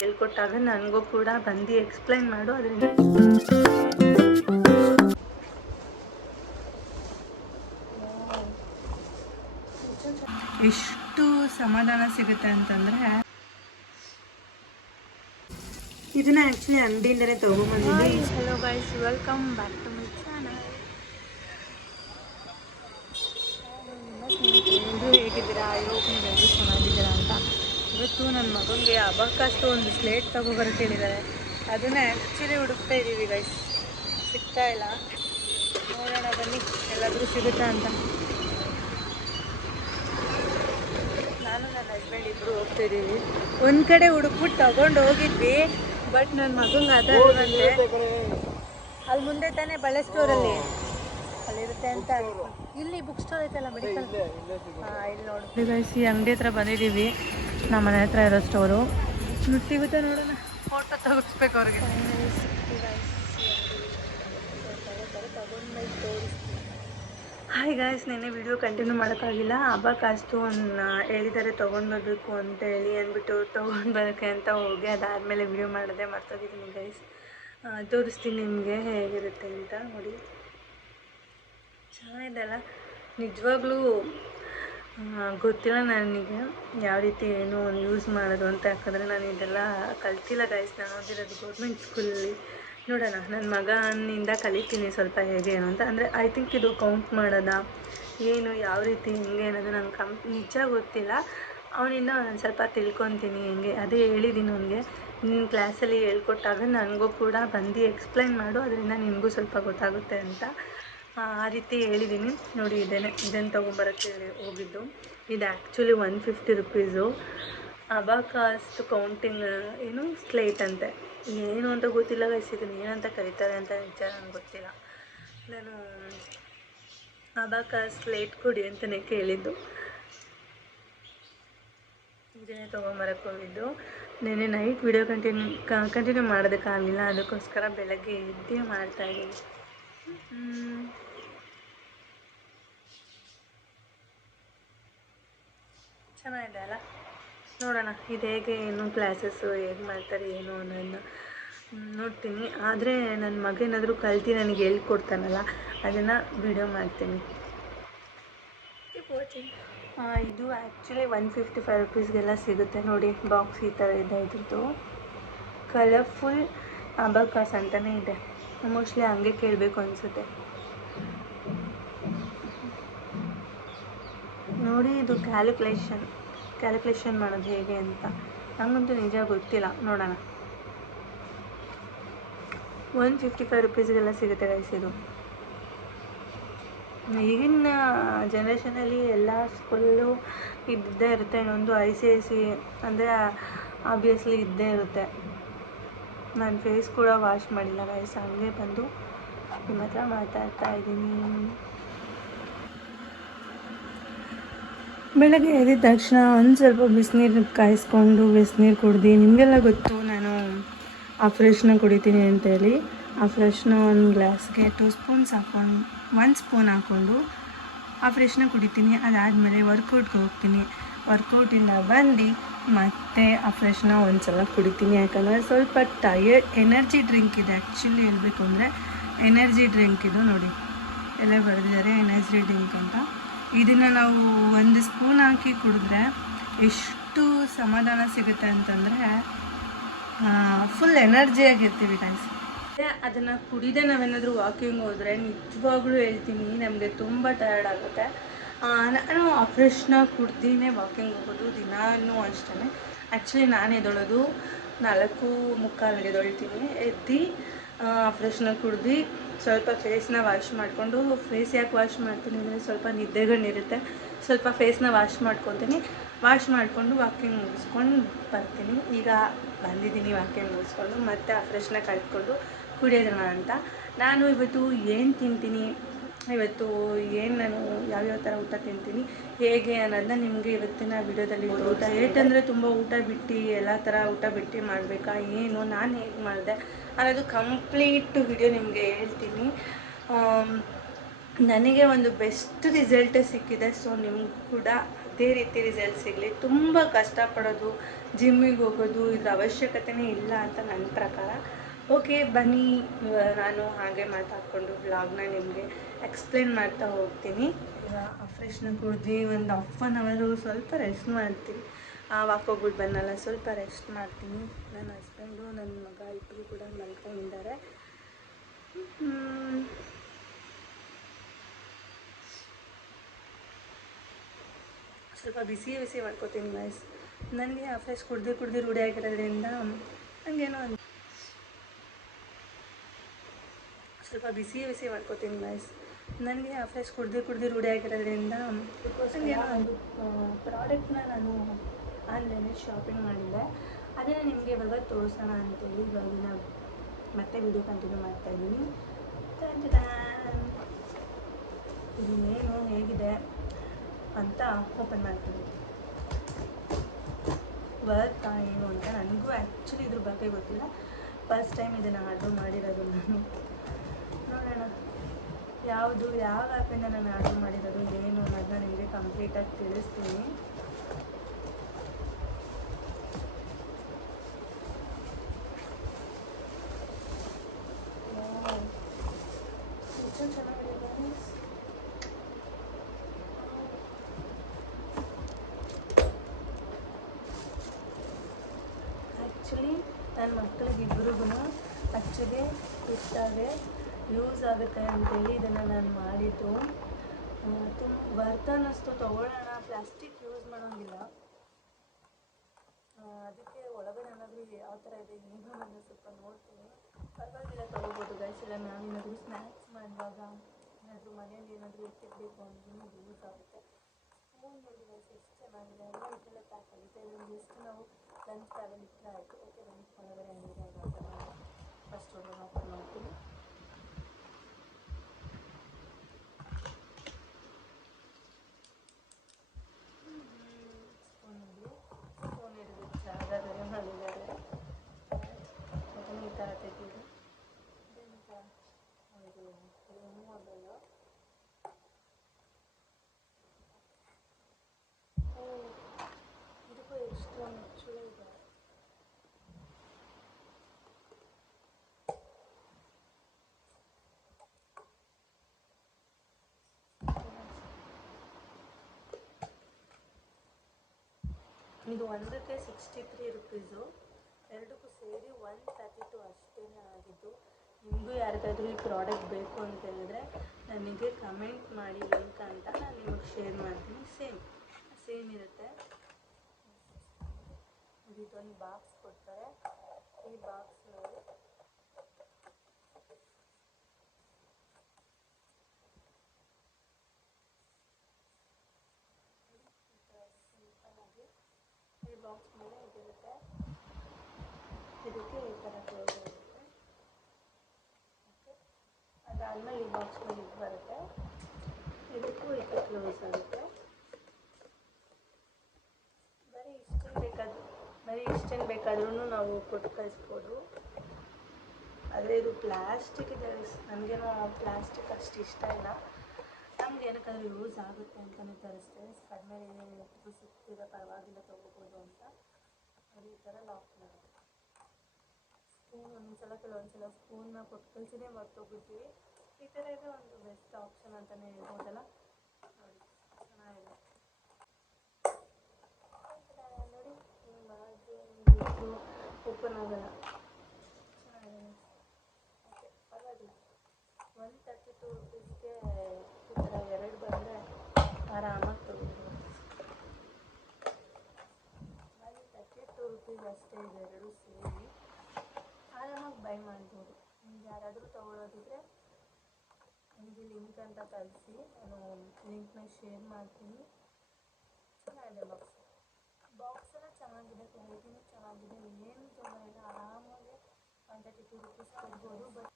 ಹೇಳ್ಕೊಟ್ಟಾಗ ನನಗೂ ಕೂಡ ಬಂದು ಎಕ್ಸ್ಪ್ಲೈನ್ ಮಾಡು ಅದರಿಂದ ಎಷ್ಟು ಸಮಾಧಾನ ಸಿಗುತ್ತೆ ಅಂತಂದ್ರೆ ಇದನ್ನ ಆಕ್ಚುಲಿ ಅಂಗಡಿಯಿಂದನೇ ತಗೊಂಬಂದಿದ್ದೆ hello guys welcome back to my channel ಎಲ್ಲರೂ ಹೇಗಿದ್ದೀರಾ? ಎಲ್ಲರೂ ಚೆನ್ನಾಗಿದ್ದೀರಾ ಅಂತ. ಇವತ್ತು ನನ್ನ ಮಗನಿಗೆ ಅಬಕಾಸ್ತು ಒಂದು ಸ್ಲೇಟ್ ತಗೋಬರಕ್ಕೆ ಹೇಳಿದ್ದಾರೆ ಅದನ್ನ ಆ್ಯಕ್ಚುಲಿ ಹುಡುಕ್ತಾ ಇದ್ದೀವಿ ಗೈಸ್ ಸಿಗ್ತಾ ಇಲ್ಲ. ನೋಡೋಣ ಬನ್ನಿ ಎಲ್ಲಾದರೂ ಸಿಗುತ್ತಾ ಅಂತ ನಾನು ನನ್ನ ಹಸ್ಬೆಂಡ್ ಇಬ್ಬರು ಹೋಗ್ತಾ ಇದ್ದೀವಿ ಒಂದು ಕಡೆ ಹುಡುಕ್ಬಿಟ್ಟು ತಗೊಂಡು ಹೋಗಿದ್ವಿ ಬಟ್ ನನ್ನ ಮಗಂಗೆ ಅದ ಅಲ್ಲಿ ಮುಂದೆ ತಾನೇ ಬಳೆ ಸ್ಟೋರಲ್ಲಿ ಅಲ್ಲಿರುತ್ತೆ ಅಂತ ಇಲ್ಲಿ ಬುಕ್ ಸ್ಟೋರ್ ಐತಲ್ಲ ಮೆಡಿಕಲ್ ಹಾಂ ಇಲ್ಲಿ ನೋಡಿ. ಗೈಸ್ ಈ ಅಂಗಡಿ ಹತ್ರ ಬಂದಿದ್ದೀವಿ. ನಮ್ಮ ಮನೆ ಹತ್ರ ಇರೋ ಸ್ಟೋರು ಸಿಗುತ್ತೆ ನೋಡೋಣ. ಫೋಟೋ ತೆಗಿಸ್ಬೇಕು ಅವ್ರಿಗೆ. ಹಾಯ್ ಗಾಯ್ಸ್ ನಿನ್ನೆ ವಿಡಿಯೋ ಕಂಟಿನ್ಯೂ ಮಾಡೋಕ್ಕಾಗಿಲ್ಲ ಹಬ್ಬ ಕಾಸ್ತು ಒಂದು ಹೇಳಿದ್ದಾರೆ ತೊಗೊಂಡು ಬರಬೇಕು ಅಂತ ಹೇಳಿ ಅಂದ್ಬಿಟ್ಟು ತೊಗೊಂಡು ಬರೋಕ್ಕೆ ಅಂತ ಹೋಗಿ ಅದಾದಮೇಲೆ ವಿಡಿಯೋ ಮಾಡಿದೆ ಮರ್ತೋಗಿದ್ದೀನಿ ಗೈಸ್ ತೋರಿಸ್ತೀನಿ ನಿಮಗೆ ಹೇಗಿರುತ್ತೆ ಅಂತ ನೋಡಿ. ಚೆನ್ನಾಗಿದೆ ಅಲ್ಲ ನಿಜವಾಗ್ಲೂ ಗೊತ್ತಿಲ್ಲ ನನಗೆ ಯಾವ ರೀತಿ ಏನು ಯೂಸ್ ಮಾಡೋದು ಅಂತ. ಯಾಕಂದರೆ ನಾನು ಇದೆಲ್ಲ ಕಲ್ತಿಲ್ಲ ಗೈಸ್ ನಾನು ಓದಿರೋದು ಗೌರ್ಮೆಂಟ್ ಸ್ಕೂಲಲ್ಲಿ ನೋಡೋಣ ನನ್ನ ಮಗನಿಂದ ಕಲಿತೀನಿ ಸ್ವಲ್ಪ ಹೇಗೆ ಏನು ಅಂತ. ಅಂದರೆ ಐ ಥಿಂಕ್ ಇದು ಕೌಂಟ್ ಮಾಡೋದ? ಏನು, ಯಾವ ರೀತಿ, ಹೆಂಗೆ ಅನ್ನೋದು ನಂಗೆ ಕಂ, ನಿಜ ಗೊತ್ತಿಲ್ಲ. ಅವನಿಂದ ನಾನು ಸ್ವಲ್ಪ ತಿಳ್ಕೊತೀನಿ ಹೆಂಗೆ. ಅದೇ ಹೇಳಿದ್ದೀನಿ ಅವನಿಗೆ ನಿನ್ನ ಕ್ಲಾಸಲ್ಲಿ ಹೇಳ್ಕೊಟ್ಟಾಗ ನನಗೂ ಕೂಡ ಬಂದು ಎಕ್ಸ್ಪ್ಲೈನ್ ಮಾಡು, ಅದರಿಂದ ನಿನಗೂ ಸ್ವಲ್ಪ ಗೊತ್ತಾಗುತ್ತೆ ಅಂತ. ಆ ರೀತಿ ಹೇಳಿದ್ದೀನಿ ನೋಡಿ, ಇದೇನೆ ಇದನ್ನು ತೊಗೊಂಬರೋಕ್ಕೆ ಹೋಗಿದ್ದು. ಇದು actually one fifty rupees abacus counting ಏನು ಸ್ಲೇಟ್ ಅಂತೆ. ಏನು ಅಂತ ಗೊತ್ತಿಲ್ಲ ಗೈಸ್ ಇದನ್ನು ಏನಂತ ಕರೀತಾರೆ ಅಂತ ನಿಜ ನನಗೆ ಗೊತ್ತಿಲ್ಲ. ನಾನು ಅಬಾಕ ಸ್ಲೇಟ್ ಕೊಡಿ ಅಂತಲೇ ಕೇಳಿದ್ದು. ಇದನ್ನೇ ತೊಗೊಂಬರಕ್ಕೆ ಹೋಗಿದ್ದು. ನೆನ್ನೆ ನೈಟ್ ವಿಡಿಯೋ ಕಂಟಿನ್ಯೂ ಕಂಟಿನ್ಯೂ ಮಾಡೋದಕ್ಕಾಗಲಿಲ್ಲ ಅದಕ್ಕೋಸ್ಕರ ಬೆಳಗ್ಗೆ ಎದ್ದೇ ಮಾಡ್ತಾಯಿದ್ದೀನಿ ಚೆನ್ನಾಗಿದೆ ಅಲ್ಲ? ನೋಡೋಣ ಇದು ಹೇಗೆ ಏನು ಕ್ಲಾಸಸ್ಸು ಹೇಗೆ ಮಾಡ್ತಾರೆ ಏನು ಅನ್ನೋದನ್ನ ನೋಡ್ತೀನಿ. ಆದರೆ ನನ್ನ ಮಗ ಏನಾದರೂ ಕಲ್ತು ನನಗೆ ಹೇಳ್ಕೊಡ್ತಾನಲ್ಲ ಅದನ್ನು ವಿಡಿಯೋ ಮಾಡ್ತೀನಿ. ಇದು ಆ್ಯಕ್ಚುಲಿ ಒನ್ ಫಿಫ್ಟಿ ಫೈವ್ ರುಪೀಸ್ಗೆಲ್ಲ ಸಿಗುತ್ತೆ ನೋಡಿ ಬಾಕ್ಸ್ ಈ ಥರ ಇದೆ ಇದ್ರದ್ದು. ಕಲರ್ಫುಲ್ ಅಬಕಾಸ್ ಅಂತಲೇ ಇದೆ. ಮೋಸ್ಟ್ಲಿ ಹಂಗೆ ಕೇಳಬೇಕು ಅನಿಸುತ್ತೆ. ನೋಡಿ ಇದು ಕ್ಯಾಲ್ಕುಲೇಷನ್ ಕ್ಯಾಲ್ಕುಲೇಷನ್ ಮಾಡೋದು ಹೇಗೆ ಅಂತ. ನನಗಂತೂ ನಿಜ ಗೊತ್ತಿಲ್ಲ. ನೋಡೋಣ. ಒನ್ ಫಿಫ್ಟಿ ಫೈವ್ ರುಪೀಸ್ಗೆಲ್ಲ ಸಿಗುತ್ತೆ ಗೈಸ್ ಇದು. ಈಗಿನ ಜನ್ರೇಷನಲ್ಲಿ ಎಲ್ಲ ಸ್ಕೂಲಲ್ಲೂ ಇದ್ದೇ ಇರುತ್ತೆ. ಇನ್ನೊಂದು ಐ ಸಿ ಐ ಸಿ ಅಂದರೆ ಆಬ್ವಿಯಸ್ಲಿ ಇದ್ದೇ ಇರುತ್ತೆ. ನಾನು ಫೇಸ್ ಕೂಡ ವಾಶ್ ಮಾಡಿಲ್ಲ ಗೈಸ್ ಹಂಗೆ ಬಂದು ನಿಮ್ಮ ಹತ್ರ ಮಾತಾಡ್ತಾ ಇದ್ದೀನಿ. ಬೆಳಗ್ಗೆ ಎದ್ದಿದ ತಕ್ಷಣ ಒಂದು ಸ್ವಲ್ಪ ಬಿಸಿನೀರು ಕಾಯಿಸ್ಕೊಂಡು ಬಿಸಿನೀರು ಕುಡ್ದು, ನಿಮಗೆಲ್ಲ ಗೊತ್ತು, ನಾನು ಆ ಫ್ರೆಶ್ನ ಕುಡಿತೀನಿ ಅಂತೇಳಿ ಆ ಫ್ರೆಶ್ನ ಒಂದು ಗ್ಲಾಸ್ಗೆ ಟೂ ಸ್ಪೂನ್ಸ್ ಹಾಕ್ಕೊಂಡು ಒಂದು ಸ್ಪೂನ್ ಹಾಕ್ಕೊಂಡು ಆ ಫ್ರೆಶ್ನ ಕುಡಿತೀನಿ. ಅದಾದಮೇಲೆ ವರ್ಕೌಟ್ಗೆ ಹೋಗ್ತೀನಿ. ವರ್ಕೌಟಿಂದ ಬಂದು ಮತ್ತೆ ಆ ಫ್ರೆಶ್ನ ಒಂದು ಸಲ ಕುಡಿತೀನಿ. ಯಾಕಂದರೆ ಸ್ವಲ್ಪ ಟಯರ್ಡ್ ಎನರ್ಜಿ ಡ್ರಿಂಕ್ ಇದೆ. ಆ್ಯಕ್ಚುಲಿ ಹೇಳಬೇಕು ಅಂದರೆ ಎನರ್ಜಿ ಡ್ರಿಂಕ್ ಇದು ನೋಡಿ. ಎಲ್ಲ ಬರೆದಿದ್ದಾರೆ ಎನರ್ಜಿ ಡ್ರಿಂಕ್ ಅಂತ. ಇದನ್ನು ನಾವು ಒಂದು ಸ್ಪೂನ್ ಹಾಕಿ ಕುಡಿದ್ರೆ ಎಷ್ಟು ಸಮಾಧಾನ ಸಿಗುತ್ತೆ ಅಂತಂದರೆ ಫುಲ್ ಎನರ್ಜಿಯಾಗಿರ್ತೀವಿ ಗೈಸ್ ಅದನ್ನು ಕುಡಿದೆ ನಾವೇನಾದರೂ ವಾಕಿಂಗ್ ಹೋದರೆ ನಿಜವಾಗ್ಲೂ ಹೇಳ್ತೀನಿ, ನಮಗೆ ತುಂಬ ಟಯರ್ಡ್ ಆಗುತ್ತೆ. ನಾನು ಆ ಫ್ರೆಶ್ನ ಕುಡ್ದಿನೇ ವಾಕಿಂಗ್ ಹೋಗೋದು, ದಿನಾನು ಅಷ್ಟೇ ಆ್ಯಕ್ಚುಲಿ ನಾನು ಎದೊಳೋದು ನಾಲ್ಕು ಮುಕ್ಕಾಲು ಎದೊಳ್ತೀನಿ ಎದ್ದು ಫ್ರೆಶ್ನ ಕುಡ್ದು ಸ್ವಲ್ಪ ಫೇಸ್ನ ವಾಶ್ ಮಾಡಿಕೊಂಡು ಫೇಸ್ ಯಾಕೆ ವಾಶ್ ಮಾಡ್ತೀನಿ ಅಂದರೆ ಸ್ವಲ್ಪ ನಿದ್ದೆಗಳಿರುತ್ತೆ ಸ್ವಲ್ಪ ಫೇಸ್ನ ವಾಶ್ ಮಾಡ್ಕೊತೀನಿ. ವಾಶ್ ಮಾಡಿಕೊಂಡು ವಾಕಿಂಗ್ ಮುಗಿಸ್ಕೊಂಡು ಬರ್ತೀನಿ. ಈಗ ಬಂದಿದ್ದೀನಿ ವಾಕಿಂಗ್ ಮುಗಿಸ್ಕೊಂಡು, ಮತ್ತೆ ಆ ಫ್ರೆಶ್ನ ಕಳ್ಕೊಂಡು ಕುಡಿಯೋಣ ಅಂತ. ನಾನು ಇವತ್ತು ಏನು ತಿಂತೀನಿ? ಇವತ್ತು ಏನು ನಾನು ಯಾವ್ಯಾವ ಥರ ಊಟ ತಿಂತೀನಿ? ಹೇಗೆ ಅನ್ನೋದನ್ನ ನಿಮಗೆ ಇವತ್ತಿನ ವಿಡಿಯೋದಲ್ಲಿ ಊಟ ಏಟಂದರೆ ತುಂಬ ಊಟ ಬಿಟ್ಟು, ಎಲ್ಲ ಥರ ಊಟ ಬಿಟ್ಟು ಮಾಡಬೇಕಾ, ಏನು ನಾನು ಹೇಗೆ ಮಾಡಿದೆ? ಅನ್ನೋದು ಕಂಪ್ಲೀಟ್ ವಿಡಿಯೋ ನಿಮಗೆ ಹೇಳ್ತೀನಿ. ನನಗೆ ಒಂದು ಬೆಸ್ಟ್ ರಿಸಲ್ಟ್ ಸಿಕ್ಕಿದೆ ಸೊ ನಿಮ್ಗೆ ಕೂಡ ಅದೇ ರೀತಿ ರಿಸಲ್ಟ್ ಸಿಗಲಿ. ತುಂಬ ಕಷ್ಟಪಡೋದು ಜಿಮ್ಮಿಗೆ ಹೋಗೋದು, ಇದ್ರ ಅವಶ್ಯಕತೆನೇ ಇಲ್ಲ ಅಂತ ನನ್ನ ಪ್ರಕಾರ. ಓಕೆ ಬನ್ನಿ ನಾನು ಹಾಗೆ ಮಾತಾಡ್ಕೊಂಡು ಬ್ಲಾಗ್ನ ನಿಮಗೆ ಎಕ್ಸ್ಪ್ಲೇನ್ ಮಾಡ್ತಾ ಹೋಗ್ತೀನಿ. ಈಗ ಫ್ರೆಶ್ನ ಕುಡ್ದು ಒಂದು ಹಾಫ್ ಆನ್ ಅವರು ಸ್ವಲ್ಪ ರೆಸ್ಟ್ ಮಾಡ್ತೀನಿ. ವಾಕ್ ಹೋಗ್ಬಿಟ್ಟು ಬನ್ನಲ್ಲ ಸ್ವಲ್ಪ ರೆಸ್ಟ್ ಮಾಡ್ತೀನಿ. ನನ್ನ ಹಸ್ಬೆಂಡು ನನ್ನ ಮಗ ಇಬ್ಬರು ಕೂಡ ಮಲ್ಕೊಂಡಿದ್ದಾರೆ. ಸ್ವಲ್ಪ ಬಿಸಿ ಬಿಸಿ ಮಾಡ್ಕೋತೀನಿ ಗೈಸ್ ನನಗೆ ಆ ಫ್ರೆಶ್ ಕುಡ್ದು ಕುಡ್ದು ರೂಢಿ ಆಗಿರೋದ್ರಿಂದ ನನಗೇನೋ ಅನ್ ಸ್ವಲ್ಪ ಬಿಸಿ ಬಿಸಿ ಮಾಡ್ಕೋತೀನಿ ಗೈಸ್ ನನಗೆ ಆ ಫ್ರೆಶ್ ಕುಡ್ದು ಕುಡ್ದು ರೂಢಿ ಆಗಿರೋದ್ರಿಂದ ಒಂದು ಪ್ರಾಡಕ್ಟ್ನ ನಾನು ಆನ್ಲೈನಲ್ಲಿ ಶಾಪಿಂಗ್ ಮಾಡಿದ್ದೆ. ಅದನ್ನು ನಿಮಗೆ ಇವಾಗ ತೋರಿಸೋಣ ಅಂತೇಳಿ ಇವಾಗ ನಾವು ಮತ್ತೆ ವಿಡಿಯೋ ಕಂಟಿನ್ಯೂ ಮಾಡ್ತಾ ಇದ್ದೀನಿ. ಇದು ಏನು ಹೇಗಿದೆ ಅಂತ ಓಪನ್ ಮಾಡ್ತೀನಿ. ವರ್ಕ್ ಏನು ಅಂತ ನನಗೂ ಆ್ಯಕ್ಚುಲಿ ಇದ್ರ ಬಗ್ಗೆ ಗೊತ್ತಿಲ್ಲ. ಫಸ್ಟ್ ಟೈಮ್ ಇದನ್ನು ಆರ್ಡ್ರ್ ಮಾಡಿರೋದು ನಾನು. ನೋಡೋಣ. ಯಾವುದು, ಯಾವ ಆ್ಯಪಿಂದ ನಾನು ಆರ್ಡ್ರ್ ಮಾಡಿರೋದು, ಏನು ಅನ್ನೋದನ್ನ ನಿಮಗೆ ಕಂಪ್ಲೀಟಾಗಿ ತಿಳಿಸ್ತೀನಿ Wow. ಎಷ್ಟು ಚೆನ್ನಾಗಿದೆ guys. ಆ್ಯಕ್ಚುಲಿ ನನ್ನ ಮಕ್ಕಳಿಗೆ ಇಬ್ಬರಿಗೂ ಅಚ್ಚುಗೆ ಇಷ್ಟಾಗೆ ಯೂಸ್ ಆಗುತ್ತೆ ಅಂತೇಳಿ ಇದನ್ನು ನಾನು ಮಾಡಿದ್ದು ತುಂಬ ವರ್ತ್ ಅನ್ನಿಸ್ತು ತೊಗೊಳ್ಳೋಣ ಪ್ಲಾಸ್ಟಿಕ್ ಯೂಸ್ ಮಾಡೋಂಗಿಲ್ಲ ಆ, ಅದಕ್ಕೆ ಒಳಗಡೆ ಏನಾದರೂ ಯಾವ ಥರ ಇದೆ ಏನು ನಾನು ಸ್ವಲ್ಪ ನೋಡ್ತೀನಿ ಪರವಾಗಿಲ್ಲ ತೊಗೋಬೋದು ಗೈಸ್ ಇಲ್ಲ ನಾವೇನಾದರೂ ಸ್ನ್ಯಾಕ್ಸ್ ಮಾಡುವಾಗ ಏನಾದರೂ ಮನೇಲಿ ಏನಾದರೂ ಇಟ್ಟಿರಬೇಕು ಅಂದ್ರೂ ಯೂಸ್ ಆಗುತ್ತೆ ಸ್ಪೂನ್ ನೋಡಿ ಗೈಸ್ ಎಷ್ಟು ಚೆನ್ನಾಗಿದೆ ಎಲ್ಲ ಇದೆಲ್ಲ ಪ್ಯಾಕ್ ಆಗುತ್ತೆ ಇದನ್ನು ಜಸ್ಟ್ ನಾವು ಲಂಚ್ ಬ್ಯಾಗಲ್ಲಿ ಇಟ್ಟರೆ ಆಯಿತು ಓಕೆ ಬನ್ನಿ ಒಳಗಡೆ ಹೆಂಗಿದೆ ಫಸ್ಟ್ ಒಳಗಡೆ ಓಪನ್ ಮಾಡ್ತೀನಿ ಸ್ಪೂನ್ ನೋಡಿ ಸ್ಪೂನ್ ಹಿಡಿದು ಜಾಗ ಬೇರೆ ಮಾಡಿದ್ದಾರೆ ಅದನ್ನು ಈ ಥರ ತೆಗೀರಿ ಇದೆಂತ ಇದು ರಿಮೂವಬಲ್ ಓ ಇದಕ್ಕೂ ಎಷ್ಟು ಮುಚ್ಚು ಇದೆ ಇದು ಒಂದಕ್ಕೆ ಸಿಕ್ಸ್ಟಿ ತ್ರೀ ರುಪೀಸು. ಎರಡಕ್ಕೂ ಸೇರಿ ಒನ್ ತರ್ಟಿ ಟು ಅಷ್ಟೇ ಆಗಿದ್ದು. ನಿಮಗೂ ಯಾರಿಗಾದರೂ ಈ ಪ್ರಾಡಕ್ಟ್ ಬೇಕು ಅಂತ ಹೇಳಿದ್ರೆ ನನಗೆ ಕಮೆಂಟ್ ಮಾಡಿ ಲಿಂಕ್ ಅಂತ ನಾನು ನಿಮಗೆ ಶೇರ್ ಮಾಡ್ತೀನಿ. ಸೇಮ್ ಸೇಮ್ ಇರುತ್ತೆ. ಇದೊಂದು ಬಾಕ್ಸ್ ಕೊಡ್ತಾರೆ ಈ ಬಾಕ್ಸ್ನಲ್ಲಿ ಈ ಬಾಕ್ಸ್ ಮೇಲೆ ಇದಿರುತ್ತೆ ಇದಕ್ಕೆ ಈ ಥರ ಕ್ಲೋಸ್ ಆಗುತ್ತೆ ಓಕೆ ಅದಾದಮೇಲೆ ಈ ಬಾಕ್ಸ್ ಇದು ಬರುತ್ತೆ. ಇದಕ್ಕೂ ಇದು ಕ್ಲೋಸ್ ಆಗುತ್ತೆ. ಬರೀ ಇಷ್ಟೇನು ಬೇಕಾದ್ರೂ ಬರೀ ಇಷ್ಟೇನು ಬೇಕಾದ್ರೂ ನಾವು ಕೊಟ್ಟು ಕಳಿಸ್ಬೋದು. ಆದರೆ ಇದು ಪ್ಲಾಸ್ಟಿಕ್ ಇದೆ. ನನಗೇನೋ ಪ್ಲಾಸ್ಟಿಕ್ ಅಷ್ಟು ಇಷ್ಟ ಇಲ್ಲ. ನಮ್ಗೆ ಏನಕ್ಕಾದ್ರೂ ಯೂಸ್ ಆಗುತ್ತೆ ಅಂತಲೇ ತರಿಸ್ತೆ. ಕಡಿಮೆ ರೇಟಿಗೂ ಸಿಗ್ತಿದೆ ಪರವಾಗಿಲ್ಲ, ತೊಗೋಬೋದು ಅಂತ. ಅದೇ ಥರ ಲಾಕ್ ಮಾಡೋದು ಸ್ಪೂನ್ ಒಂದೊಂದ್ಸಲ, ಕೆಲವೊಂದ್ಸಲ ಸ್ಪೂನ್ನ ಕೊಟ್ಟು ಕಳಿಸಿನೇ ಮರ್ತೋಗ್ಬಿಡ್ತೀವಿ. ಈ ಥರ ಇದೆ ಒಂದು ಬೆಸ್ಟ್ ಆಪ್ಷನ್ ಅಂತಲೇ ಹೇಳ್ಬೋದಲ್ಲ? ನೋಡಿ ಚೆನ್ನಾಗಿದೆ. ನೋಡಿ ನಿಮ್ಮ ಮಾಡಿ ಓಪನ್ ಆಗಲ್ಲ ಚೆನ್ನಾಗಿದೆ ಓಕೆ ಪರವಾಗಿಲ್ಲ ಒನ್ ತರ್ಟಿ ಟು ರುಪೀಸ್ಗೆ ಈ ಥರ ಎರಡು ಬಂದರೆ ಆರಾಮಾಗಿ ತೊಗೊಬೋದು ಒನ್ ತರ್ಟಿ ಟು ರುಪೀಸ್ ಅಷ್ಟೇ ಇದೆ ಎರಡು ಸೇರಿ ಆರಾಮಾಗಿ ಬೈ ಮಾಡ್ಬೋದು ನಿಮ್ಗೆ ಯಾರಾದರೂ ತೊಗೊಳೋದಿದ್ರೆ ನನಗೆ ಲಿಂಕ್ ಅಂತ ಕಳಿಸಿ ನಾನು ಲಿಂಕ್ನ ಶೇರ್ ಮಾಡ್ತೀನಿ. ಚೆನ್ನಾಗಿದೆ ಬಾಕ್ಸ್ ಬಾಕ್ಸ್ ಎಲ್ಲ ಚೆನ್ನಾಗಿದೆ ಕ್ವಾಲಿಟಿನೂ ಚೆನ್ನಾಗಿದೆ, ಏನು ತೊಂದರೆ ಇಲ್ಲ, ಆರಾಮಾಗಿ ಒನ್ ತರ್ಟಿ ಟು ರುಪೀಸ್ ಕೊಡ್ಬೋದು ಬಟ್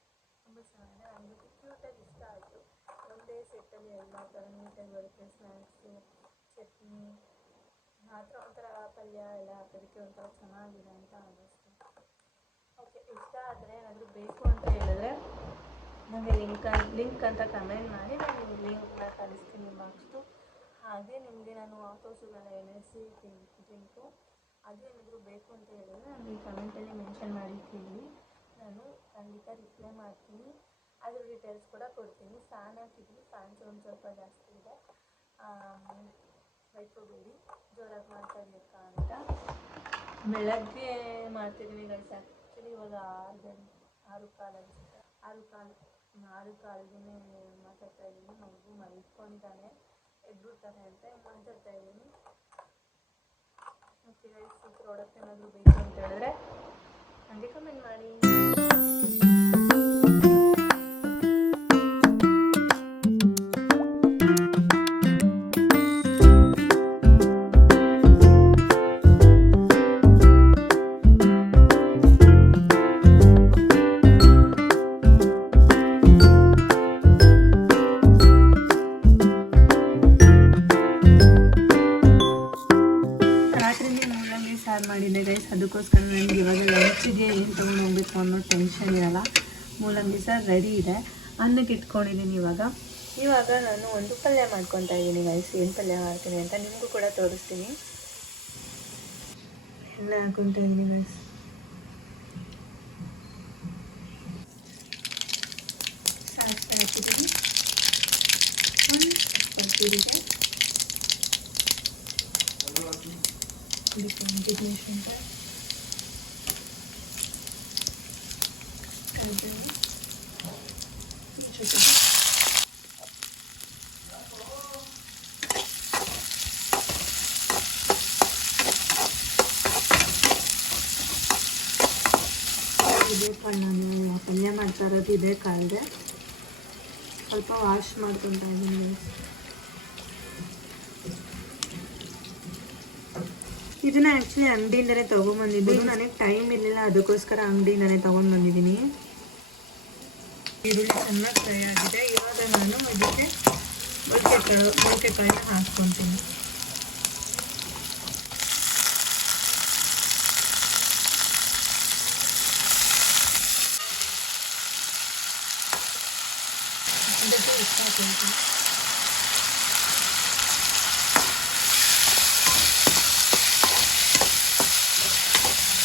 ತುಂಬ ಚೆನ್ನಾಗಿದೆ. ನನಗೆ ಕ್ಯೂಟಾಗಿ ಇಷ್ಟ ಆಯಿತು. ಒಂದೇ ಸೆಟ್ಟಲ್ಲಿ ಎಲ್ಲ ಥರ ನೀಟಾಗಿ ಬರುತ್ತೆ ಸ್ನ್ಯಾಕ್ಸು ಚಟ್ನಿ ಥರ ಒಂಥರ ಪಲ್ಯ ಎಲ್ಲ ಹಾಕೋದಕ್ಕೆ ಒಂಥರ ಚೆನ್ನಾಗಿದೆ ಅಂತ ಅನ್ನಿಸ್ತು. ಓಕೆ ಇಷ್ಟ ಆದರೆ ಏನಾದರೂ ಬೇಕು ಅಂತ ಹೇಳಿದ್ರೆ ನನಗೆ ಲಿಂಕ್ ಲಿಂಕ್ ಅಂತ ಕಮೆಂಟ್ ಮಾಡಿ, ನಾನು ಲಿಂಕ್ನ ಕಳಿಸ್ತೀನಿ ಬಾಕ್ಸ್ದು ಹಾಗೆ ನಿಮಗೆ ನಾನು ಆಫರ್ಸುಗಳ ಎನರ್ಜಿ ಡ್ರಿಂಕು ಅದು ಏನಾದರೂ ಬೇಕು ಅಂತ ಹೇಳಿದ್ರೆ ಈ ಕಮೆಂಟಲ್ಲಿ ಮೆನ್ಷನ್ ಮಾಡಿ ಕೇಳಿ ನಾನು ಖಂಡಿತ ರಿಪ್ಲೈ ಮಾಡ್ತೀನಿ. ಅದ್ರ ಡೀಟೇಲ್ಸ್ ಕೂಡ ಕೊಡ್ತೀನಿ. ಫ್ಯಾನ್ ಹಾಕಿದ್ದೀನಿ. ಫ್ಯಾನ್ಸ್ ಒಂದು ಸ್ವಲ್ಪ ಜಾಸ್ತಿ ಇದೆ. ಬೈಕೋಬೇಡಿ ಜೋರಾಗಿ ಮಾತಾಡ್ಬೇಕಾ ಅಂತ. ಬೆಳಗ್ಗೆ ಮಾಡ್ತಿದ್ದೀನಿ ಗೈಸ್ ಆ್ಯಕ್ಚುಲಿ ಇವಾಗ ಆರು ಗಂಟೆ, ಆರು ಕಾಲು ಆರು ಕಾಲು. ಹ್ಮ್, ಆರು ಕಾಲಿಗೆ ಮಾತಾಡ್ತಾ ಇದ್ದೀನಿ ಮಗು ಮಲ್ಕೊಂಡಿದ್ದಾನೆ ಎದ್ಬಿಡ್ತಾನೆ ಅಂತ ಮಾತಾಡ್ತಾ ಇದ್ದೀನಿ ಓಕೆ ಗೈಸ್ ಈ ಪ್ರಾಡಕ್ಟ್ ಏನಾದರೂ ಬೇಕು ಅಂತ ಹೇಳಿದ್ರೆ ನನಗೆ ಕಮೆಂಟ್ ಮಾಡಿ ಇಟ್ಕೊಂಡಿದ್ದೀನಿ ಇವಾಗ. ಇವಾಗ ನಾನು ಒಂದು ಪಲ್ಯ ಮಾಡ್ಕೊತಾ ಇದ್ದೀನಿ ಗೈಸ್ ಏನು ಪಲ್ಯ ಮಾಡ್ತೀನಿ ಅಂತ ನಿಮಗೂ ಕೂಡ ತೋರಿಸ್ತೀನಿ. ಎಣ್ಣೆ ಹಾಕೊತಾ ಇದ್ದೀನಿ ಗೈಸ್ ಸಾಸಿವೆ ಹಾಕಿದ್ದೀನಿ. ಕರಿಬೇವು. ನಾನು ಪಲ್ಯ ಮಾಡ್ತಾ ಇರೋದು ಇದೇ ಕಾಲದೆ ಸ್ವಲ್ಪ ವಾಶ್ ಮಾಡ್ಕೊತಾ ಇದ್ದೀನಿ ಇದನ್ನ ಆ್ಯಕ್ಚುಲಿ ಅಂಗಡಿಯಿಂದನೇ ತೊಗೊಂಬಂದಿದ್ದು ನನಗೆ ಟೈಮ್ ಇರಲಿಲ್ಲ, ಅದಕ್ಕೋಸ್ಕರ ಅಂಗಡಿಯಿಂದನೇ ತೊಗೊಂಡು ಬಂದಿದ್ದೀನಿ. ಈರುಳ್ಳಿ ಚೆನ್ನಾಗಿ ಫ್ರೈ ಆಗಿದೆ ಇವಾಗ ನಾನು ಇದಕ್ಕೆ ಮೊಳಕೆಕಾಳು ಮೊಳಕೆಕಾಯಿನ ಹಾಕ್ಕೊತೀನಿ ಇದಕ್ಕೆ ಉಪ್ಪು ಹಾಕ್ಕೊಳ್ತೀನಿ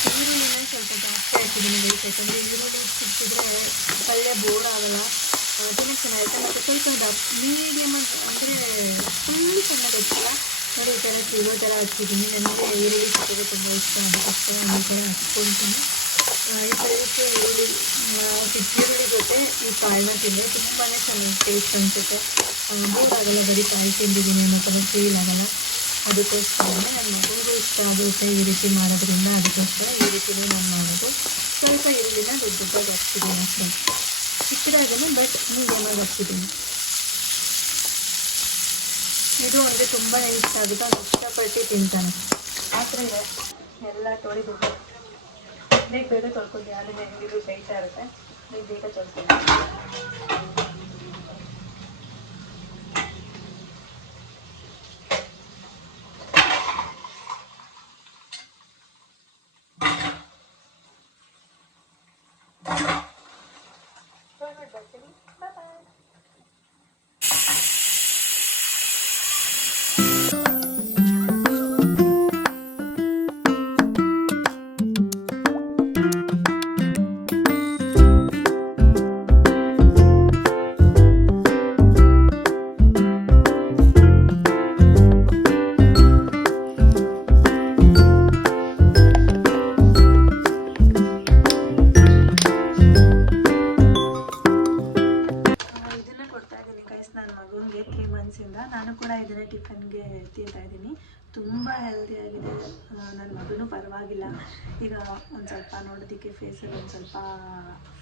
ಈರುಳ್ಳಿನ ಸ್ವಲ್ಪ ಜಾಸ್ತಿ ಹಾಕಿದ್ದೀನಿ ಗೈಸ್ ಯಾಕಂದರೆ ಈರುಳ್ಳಿ ಸಿಕ್ಕಿದ್ರೆ ಪಲ್ಯ ಬೋರ್ ಆಗಲ್ಲ. ತುಂಬ ಚೆನ್ನಾಗಿರುತ್ತೆ. ಮತ್ತು ಸ್ವಲ್ಪ ದಪ್ಪ ಮೀಡಿಯಮ್ ಅಂದರೆ ಫುಲ್ ಸಣ್ಣ ಗೊತ್ತಿಲ್ಲ. ನೋಡಿ ಈ ಥರ ಸಿಗೋ ಥರ ಹಚ್ಚಿದ್ದೀನಿ ನನಗೆ ಈರುಳ್ಳಿ ಸಿಕ್ಕಿದ್ರೆ ತುಂಬ ಇಷ್ಟ. ಅದಕ್ಕೋಸ್ಕರ ಈ ಥರ ಹಚ್ಕೊಳ್ತೀನಿ ಈ ಥರ ಇದಕ್ಕೆ ಈರುಳ್ಳಿ ಈರುಳ್ಳಿ ಜೊತೆ ಈ ಪಾಯನ ತಿಂದರೆ ತುಂಬಾ ಚೆನ್ನಾಗಿ ಟೇಸ್ಟ್ ಅನಿಸುತ್ತೆ. ಬೋರ್ ಆಗಲ್ಲ, ಬರೀ ಕಾಯಿ ತಿಂದಿದ್ದೀನಿ ಅನ್ನೋ ಥರ ಫೀಲ್ ಆಗಲ್ಲ. ಅದಕ್ಕೋಸ್ಕರ ನನಗೆ ಇಷ್ಟ ಆಗುತ್ತೆ ಈ ರೀತಿ ಮಾಡೋದ್ರಿಂದ. ಅದಕ್ಕೋಸ್ಕರ ಈ ರೀತಿಯೂ ನಾನು ಮಾಡೋದು. ಸ್ವಲ್ಪ ಈರುಳ್ಳಿನ ದೊಡ್ಡ ದೊಡ್ಡದಾಗಿ ಹಾಕ್ತಿದ್ದೀನಿ ಅಷ್ಟೇ. ಚಿಕ್ಕದಾಗಲ್ಲ ಬಟ್ ಮೀಡಿಯಮಾಗಿ ಹಾಕ್ತಿದ್ದೀನಿ ಇದು ಅವನಿಗೆ ತುಂಬಾ ಇಷ್ಟ ಆಗುತ್ತೆ. ಅವ್ನು ಇಷ್ಟಪಟ್ಟು ತಿಂತಾನೆ. ಆ ಥರ ಇದೆ. ಎಲ್ಲ ತೊಳೆದು ಬೇಗ ಬೇಗ ತೊಳ್ಕೊಂಡು ಯಾರು ಹೆಂಗಿದ್ರು ಬೇಯ್ತಾ ಇರುತ್ತೆ ಬೇಗ ಬೇಗ ತೊಳ್ಕೊಂಡು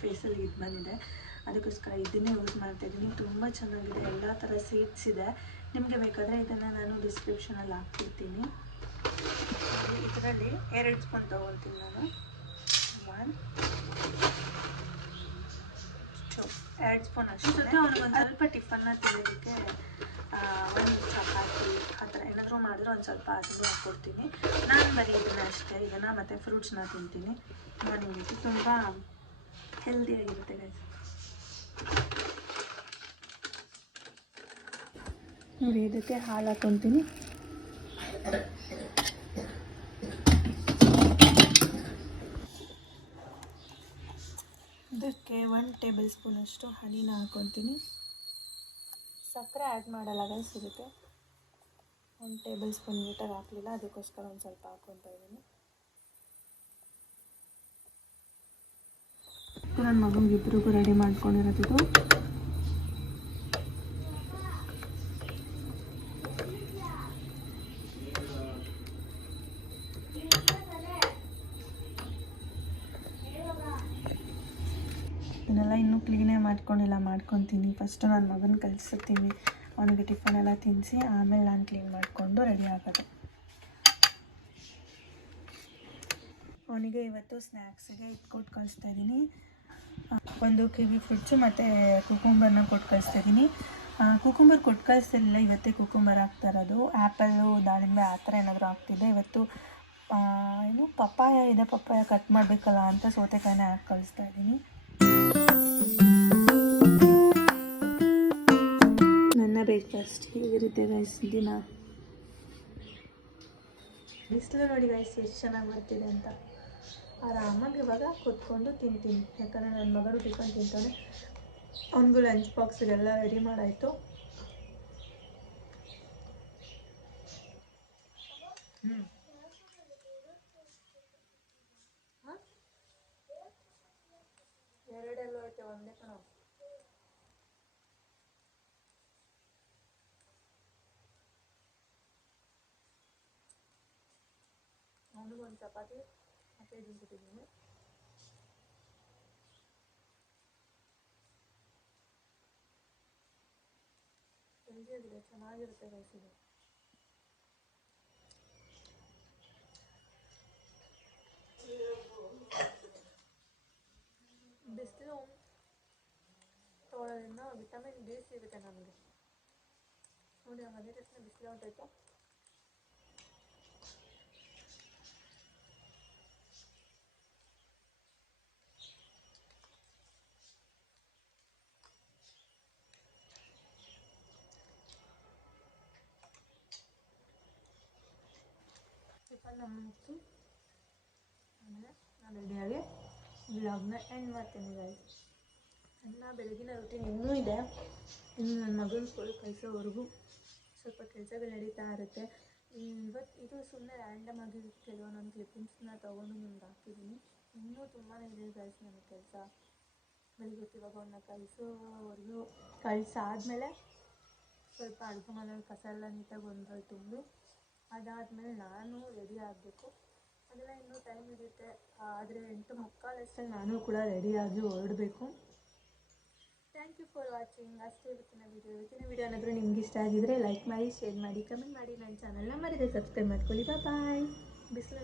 ಫೇಸಲ್ಲಿ ಇದು ಬಂದಿದೆ. ಅದಕ್ಕೋಸ್ಕರ ಇದನ್ನೇ ಯೂಸ್ ಮಾಡ್ತಾ ಇದ್ದೀನಿ. ತುಂಬ ಚೆನ್ನಾಗಿದೆ. ಎಲ್ಲ ಥರ ಸೀಟ್ಸ್ ಇದೆ. ನಿಮಗೆ ಬೇಕಾದರೆ ಇದನ್ನು ನಾನು ಡಿಸ್ಕ್ರಿಪ್ಷನಲ್ಲಿ ಹಾಕ್ತಿರ್ತೀನಿ ಇದರಲ್ಲಿ ಎರಡು ಸ್ಪೂನ್ ತೊಗೊಳ್ತೀನಿ ನಾನು. ಒನ್ ಎರಡು ಸ್ಪೂನ್ ಅಷ್ಟು. ಒಂದು ಅವ್ನಿಗೊಂದು ಸ್ವಲ್ಪ ಟಿಫನ್ನ ತಿನ್ನೋದಕ್ಕೆ ಒಂದು ಚಪಾತಿ ಆ ಥರ ಏನಾದರೂ ಮಾಡಿದ್ರೆ ಒಂದು ಸ್ವಲ್ಪ ಅದನ್ನು ಹಾಕ್ಕೊಡ್ತೀನಿ. ನಾನು ಬರೀ ಇದನ್ನ ಅಷ್ಟೇ. ಇದನ್ನು ಮತ್ತು ಫ್ರೂಟ್ಸ್ನ ತಿಂತೀನಿ. ನನಗೆ ತುಂಬ ಹೆಲ್ದಿಯಾಗಿರುತ್ತೆ ಗೈಸ್ ನೋಡಿ, ಇದಕ್ಕೆ ಹಾಲು ಹಾಕೊತೀನಿ. ಇದಕ್ಕೆ ಒನ್ ಟೇಬಲ್ ಸ್ಪೂನಷ್ಟು ಹನಿನ ಹಾಕೊತೀನಿ. ಸಕ್ಕರೆ ಆ್ಯಡ್ ಮಾಡಲ್ಲ ಗೈಸ್ ಇದಕ್ಕೆ. ಒಂದು ಟೇಬಲ್ ಸ್ಪೂನ್ ಮೀಟರ್ ಹಾಕಲಿಲ್ಲ, ಅದಕ್ಕೋಸ್ಕರ ಒಂದು ಸ್ವಲ್ಪ ಹಾಕ್ಕೊತಾ ಇದ್ದೀನಿ ನನ್ನ ಮಗನಿಗೆ ಇಬ್ಬರಿಗೂ ರೆಡಿ ಮಾಡ್ಕೊಂಡಿರೋದು ಇದನ್ನೆಲ್ಲ ಇನ್ನೂ ಕ್ಲೀನೇ ಮಾಡ್ಕೊಂಡಿಲ್ಲ, ಮಾಡ್ಕೊತೀನಿ. ಫಸ್ಟು ನನ್ನ ಮಗನ ಕಲಿಸ್ತೀನಿ. ಅವನಿಗೆ ಟಿಫನ್ ಎಲ್ಲ ತಿನ್ನಿಸಿ ಆಮೇಲೆ ನಾನು ಕ್ಲೀನ್ ಮಾಡಿಕೊಂಡು ರೆಡಿ ಆಗೋದು. ಅವನಿಗೆ ಇವತ್ತು ಸ್ನ್ಯಾಕ್ಸಿಗೆ ಇಟ್ಕೊಟ್ಟು ಕಳಿಸ್ತಾ ಇದ್ದೀನಿ ಒಂದು ಕಿವಿ ಫ್ರೂಟ್ಸು ಮತ್ತು ಕುಕುಂಬರ್ನ ಕೊಟ್ಟು ಕಳಿಸ್ತಾ ಇದ್ದೀನಿ ಕುಕುಂಬರ್ ಕೊಟ್ಟು ಕಳಿಸ್ತಿರಲಿಲ್ಲ ಇವತ್ತೇ ಕುಕುಂಬರ್ ಹಾಕ್ತಾ ಇರೋದು. ಆ್ಯಪಲ್ಲು ದಾಳಿಂಬೆ ಆ ಥರ ಏನಾದರೂ ಆಗ್ತಿದೆ ಇವತ್ತು ಏನು ಪಪ್ಪಾಯ ಇದೆ ಪಪ್ಪಾಯ ಕಟ್ ಮಾಡಬೇಕಲ್ಲ ಅಂತ ಸೌತೆಕಾಯಿನ ಹಾಕಿ ಕಳಿಸ್ತಾ ಇದ್ದೀನಿ. ನನ್ನ ಬ್ರೇಕ್ಫಾಸ್ಟ್ ಹೇಗಿರುತ್ತೆ ಗೈಸ್ ದಿನ ಬಿಸಿಲು ನೋಡಿ ಗೈಸ್ ಎಷ್ಟು ಚೆನ್ನಾಗಿ ಬರ್ತಿದೆ ಅಂತ. ಆರಾಮಾಗಿ ಇವಾಗ ಕೂತ್ಕೊಂಡು ತಿಂತೀನಿ. ಯಾಕಂದರೆ ನನ್ನ ಮಗಳು ಟಿಫನ್ ತಿಂತಾನೆ ಅವನಿಗೂ ಲಂಚ್ ಬಾಕ್ಸಿಗೆಲ್ಲ ರೆಡಿ ಮಾಡಾಯಿತು. ಹ್ಞೂ ಎರಡೆಲ್ಲ ಐತೆ, ಒಂದೇ ಕಣ. ಅವನಿಗೊಂದು ಚಪಾತಿ. ಮತ್ತು ಇದನ್ನು ಕೊಟ್ಟಿದ್ದೀನಿ ಹೆಲ್ದಿಯಾಗಿದೆ ಚೆನ್ನಾಗಿರುತ್ತೆ ಬಯಸಿದೆ ಬಿಸಿಲು ತೊಗೊಳೋದ್ರಿಂದ ವಿಟಮಿನ್ ಡಿ ಸಿಗುತ್ತೆ ನಮಗೆ ನೋಡಿ ಹಂಗೆ ತಕ್ಷಣ ಬಿಸಿಲು ಹೊಂಟೈತೆ ಮುಗಿಸಿ ಆಮೇಲೆ ನಾನು ರೆಡಿಯಾಗಿ ಬ್ಲಾಗ್ನ ಎಂಡ್ ಮಾಡ್ತೀನಿ ಗೈಸ್ ನನ್ನ ಬೆಳಗಿನ ರೂಟೀನ್ ಇನ್ನೂ ಇದೆ. ಇನ್ನು ನನ್ನ ಮಗನ ಸ್ಕೂಲ್ ಕಳಿಸೋವರೆಗೂ ಸ್ವಲ್ಪ ಕೆಲಸಗಳು ನಡೀತಾ ಇರುತ್ತೆ. ಇವತ್ತು ಇದು ಸುಮ್ಮನೆ ರ್ಯಾಂಡಮ್ ಆಗಿ ಕೆಲವೊಂದೊಂದು ಕ್ಲಿಪ್ಪಿಂಗ್ಸ್ನ ತೊಗೊಂಡು ನಿಮ್ಗೆ ಹಾಕಿದ್ದೀನಿ ಇನ್ನೂ ತುಂಬಾ ಇದೆ ಗೈಸ್ ನನ್ನ ಕೆಲಸ. ಬೆಳಿಗ್ಗೆ ಇವಾಗ ಅವನ್ನ ಕಳಿಸೋವರೆಗೂ ಕಳಿಸಾದ್ಮೇಲೆ ಸ್ವಲ್ಪ ಅಡುಗೆ ಮನೇಲಿ ಕಸ ಎಲ್ಲ ನೀಟಾಗಿ ಒಂದ್ರಲ್ಲಿ ತುಂಬಿ ಅದಾದಮೇಲೆ ನಾನು ರೆಡಿ ಆಗಬೇಕು. ಅದೆಲ್ಲ ಇನ್ನೂ ಟೈಮ್ ಹಿಡಿಯುತ್ತೆ. ಆದರೆ ಎಂಟು ಮಕ್ಕಳಷ್ಟೇ ನಾನು ಕೂಡ ರೆಡಿಯಾಗಿ ಹೊರಡಬೇಕು ಥ್ಯಾಂಕ್ ಯು ಫಾರ್ ವಾಚಿಂಗ್ ಅಷ್ಟೇ ಇವತ್ತಿನ ವಿಡಿಯೋ ಇವತ್ತಿನ ವಿಡಿಯೋ ಏನಾದರೂ ನಿಮ್ಗೆ ಇಷ್ಟ ಆಗಿದ್ರೆ ಲೈಕ್ ಮಾಡಿ ಶೇರ್ ಮಾಡಿ ಕಮೆಂಟ್ ಮಾಡಿ. ನನ್ನ ಚಾನಲ್ನ ಮರೀದೆ ಸಬ್ಸ್ಕ್ರೈಬ್ ಮಾಡ್ಕೊಳ್ಳಿ. ಬಾಯ್ ಬಿಸಿಲು